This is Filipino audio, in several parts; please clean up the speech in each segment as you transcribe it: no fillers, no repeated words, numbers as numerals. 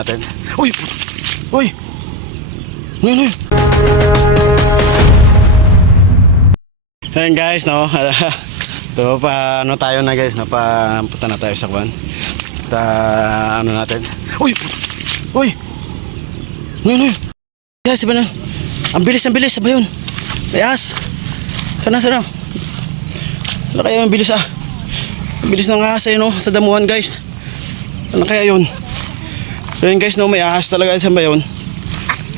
natin. Uy! Uy! Ngayon. Ayan guys, no? Ito pa, ano tayo na guys, napunta na tayo sa kwan. Ano natin. Uy! Uy! Ngayon. Guys, iba na. Ang bilis, sabay yun. Ayas. Sana. Sana kaya ang bilis Ang bilis ng ahas no, sa damuhan guys. Ano kaya yun? So yun guys, no, may ahas talaga sa bayon.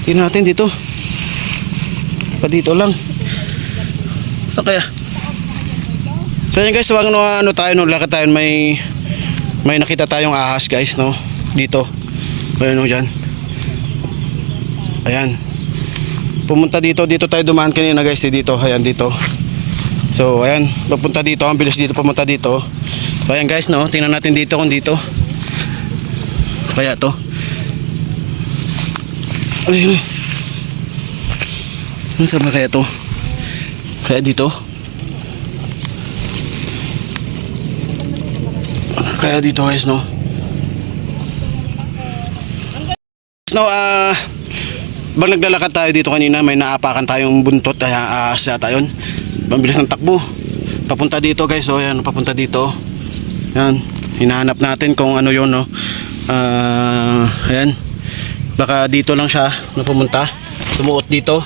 Tingnan natin dito. Pa dito lang. Saan kaya? So yun guys, wag ano tayo, no, lakad tayo, may nakita tayong ahas guys, no, dito. Ayun no, dyan. Ayan. Pumunta dito tayo dumaan kanina guys, dito, ayan dito. So ayan, papunta dito, ang bilis dito pumunta dito. So ayan guys, no, tingnan natin dito kung dito. Kaya to. Ay. Ano sama kaya to? Kaya dito? Kaya dito guys, no. No, bang naglalakad tayo dito kanina, may naapakan tayong buntot, kaya siya tayo. Pambilis ng takbo. Papunta dito guys, so ayan, papunta dito. Yan, hinahanap natin kung ano 'yon, no. Ayan. Baka dito lang siya na pumunta. Sumuot dito.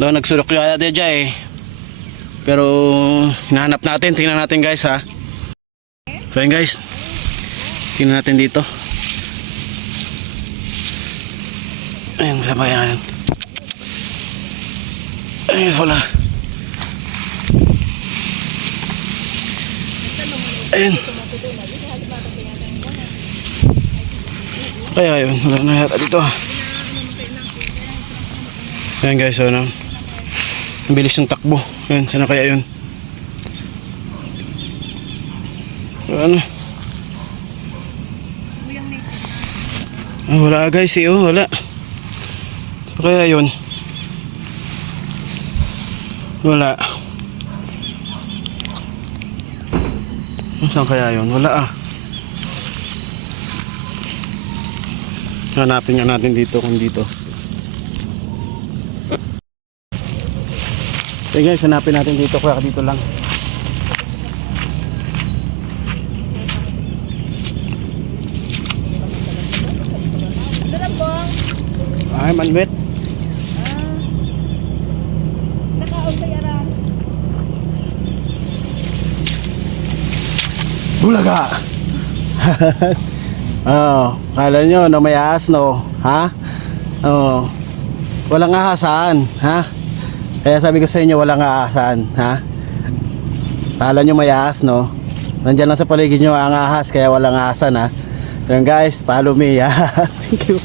No, nagsulok kaya dyan eh. Pero hinahanap natin, tingnan natin guys ha. So ayan guys. Tingnan natin dito. Ayan, sabay yan. Ayan, wala. Ayan. Kaya yun, wala na yata dito. Ayan guys, so no, ang bilis ng takbo. Ayan, sana kaya yun. So, ano? Wala guys, wala. So kaya yun. Wala. Saan kaya yun? Wala Hanapin nga natin dito kung dito. Okay guys, hanapin natin dito, kaya dito lang. Ay, manwit. Bulaga. Kala nyo na may ahas, no? Ha? Walang ahasan, ha? Kaya sabi ko sa inyo, walang ahasan, ha? Kala nyo may ahas, no? Nandyan lang sa paligid nyo ang ahas, kaya walang ahasan, ha? Yan guys, follow me, ha? Thank you.